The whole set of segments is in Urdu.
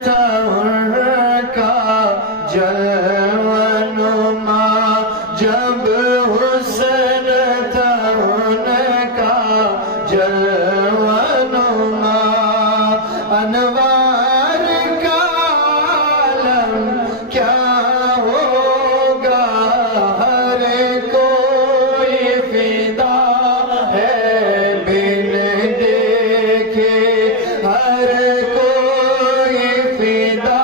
کا جلوہ نما جب حسن تھا ان کا جلوہ نما انوار کا عالم کیا ہوگا ہر کوئی فدا ہے بن دیکھے ہر کوئی فدا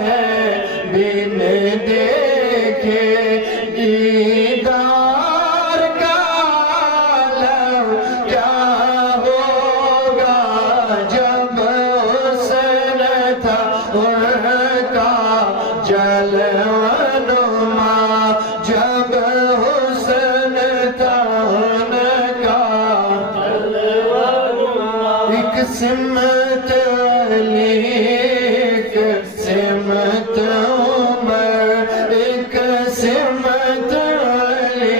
ہے بن دیکھے دیدار کا عالم کیا ہوگا جب حسن تھا ان کا جلوہ نما جب حسن تھا ان کا جلوہ نما ایک سمت علی ایک سمت عمر ایک سمت علی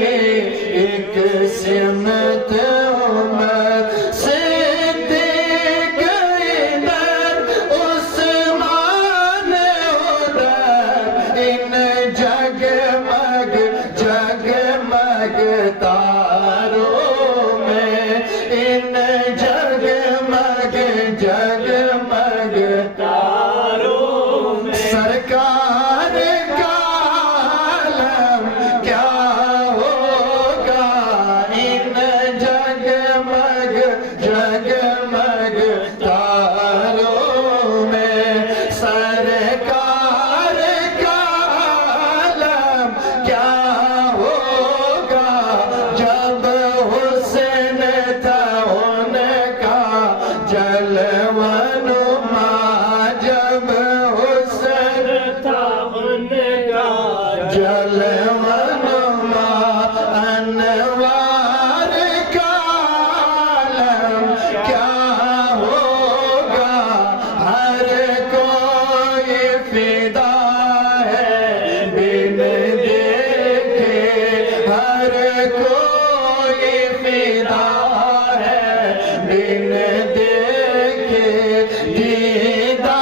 ایک سمت عمر صدیق ادھر عثمان ادھر ان جگمگ جگمگ تاروں میں ان جگمگ جگمگ تاروں میں سرکار کا عالم کیا ہوگا ان جگمگ جگمگ تاروں میں سرکار کا عالم کیا ہوگا جب حسن تھا ان کا جلوہ نما جب حسن تھا ان کا جلوہ نما انوار کا عالم کیا ہوگا ہر کوئی فدا ہے بن دیکھے ہر کوئی فدا ہے بن دیکھے دیدار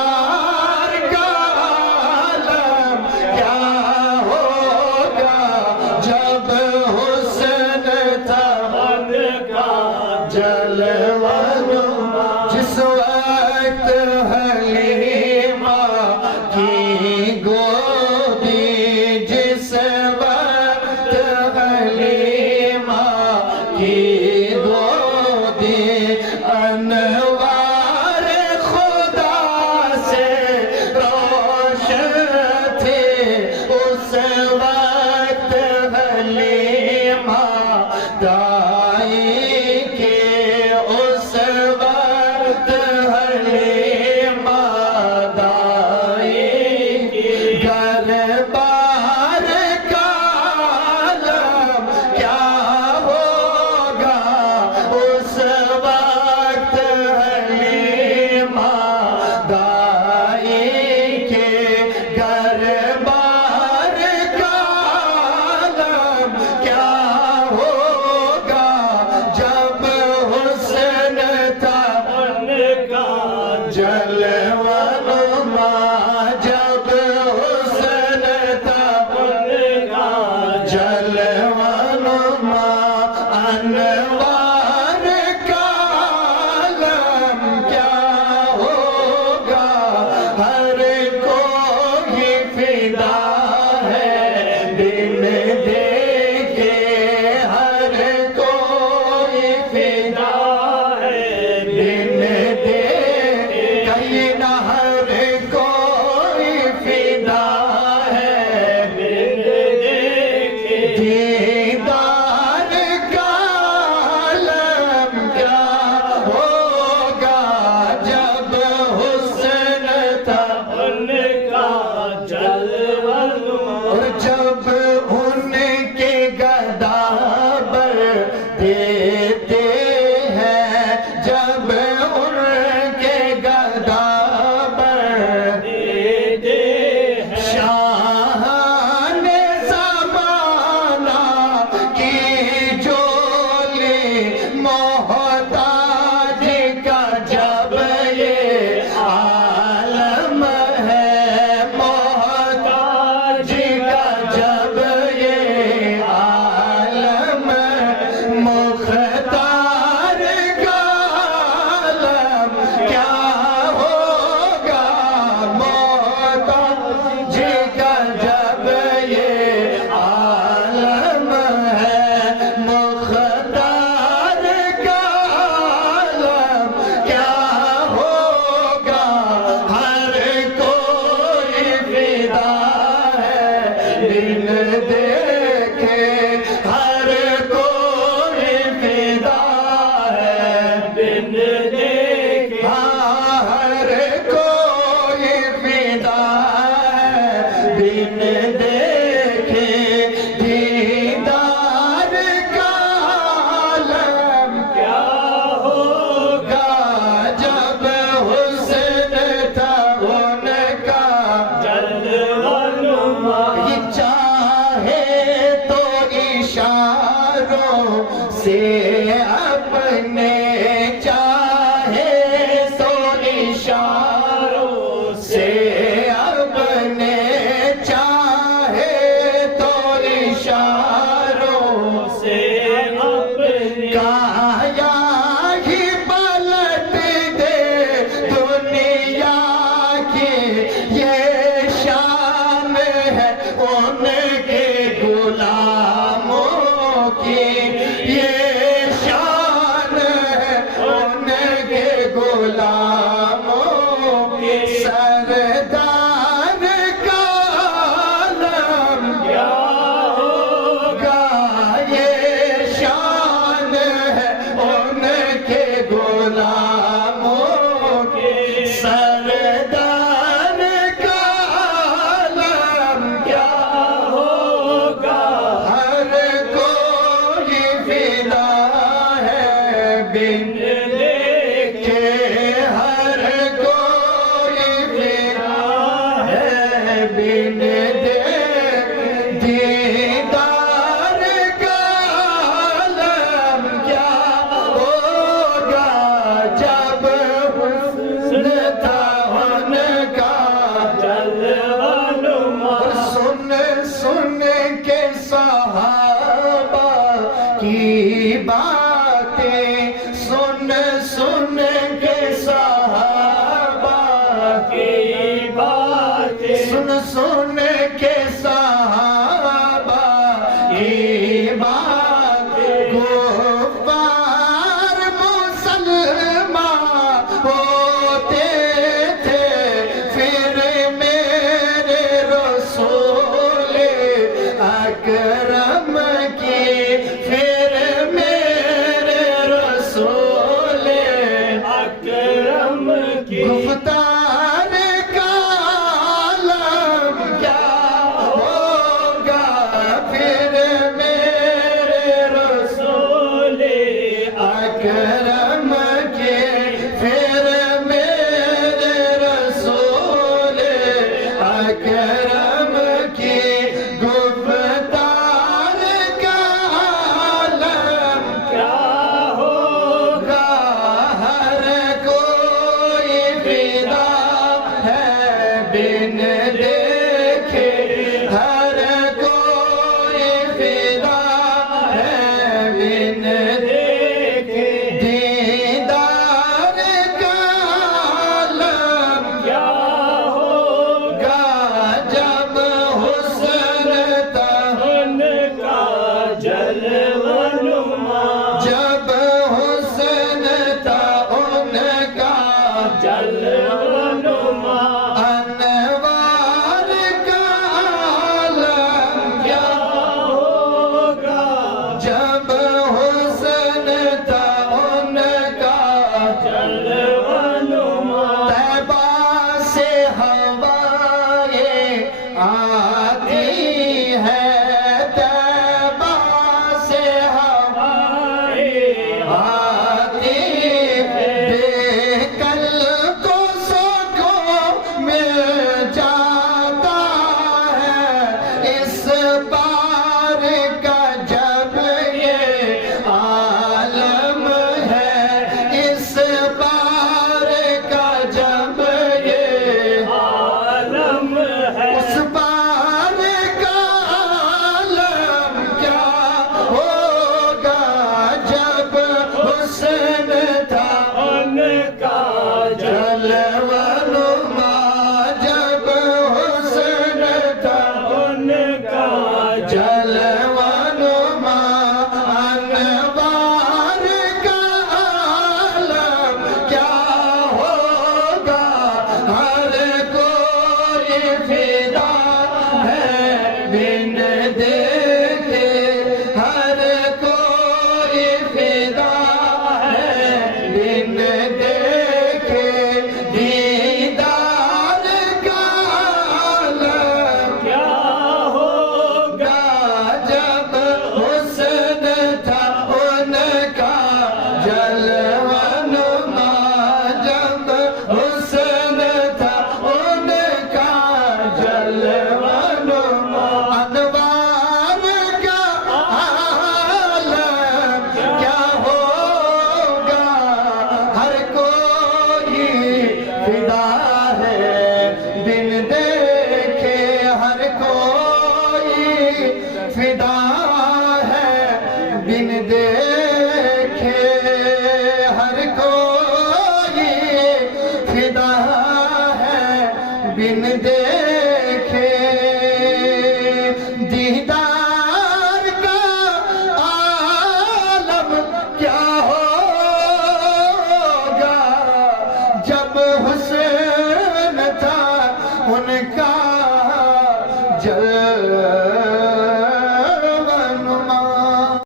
بن دیکھ دیدار کا عالم کیا ہوگا جب حسن تھا ان کا جلوہ نما سن سن کے صحابہ کی باتیں سن سن کے صحابہ کی باتیں سن سن کے صحابہ کی باتیں کفار مسلمان ہوتے تھے پھر میرے رسول اکرم کی پھر میرے رسول اکرم کی گفتار کا عالم کیا ہوگا پھر میرے رسول اکرم کے پھر میرے رسول اکرم کی گفتار کا عالم کیا ہوگا ہر کوئی فدا ہے بن دیکھے ہر کوئی فدا ہے بن دیکھے دیدار کا عالم کیا ہوگا جب حسن تھا ان کا جلوہ نما جب حسن تھا ان کا جلوہ نما انوار کا عالم کیا ہوگا جب حسن تھا ان کا جلوہ نما طیبہ سے ہوائیں آتی ہے طیبہ سے ہوائیں آتی ہے کل کو سکون مل جاتا ہے اس بار کا جب یہ عالم ہے اس بار کا جب یہ عالم ہے اس بار کا عالم کیا ہوگا جب حسن تھا ان کا جلوہ نما جب حسن تھا ان کا جلوہ نما انوار کا عالم کیا ہوگا ہر کوئی فدا ہے بن دیکھے ہر کوئی فدا ہے بن دیکھے دیدار کا عالم کیا ہوگا جب حسن تھا ان کا جلوہ نما جب حسن تھا ان کا جلوہ نما انوار کا عالم کیا ہوگا ہر کوئی فدا ہے بن دیکھے ہر کوئی فدا ہے بن دیکھے ہر کوئی فدا ہے بن دیکھے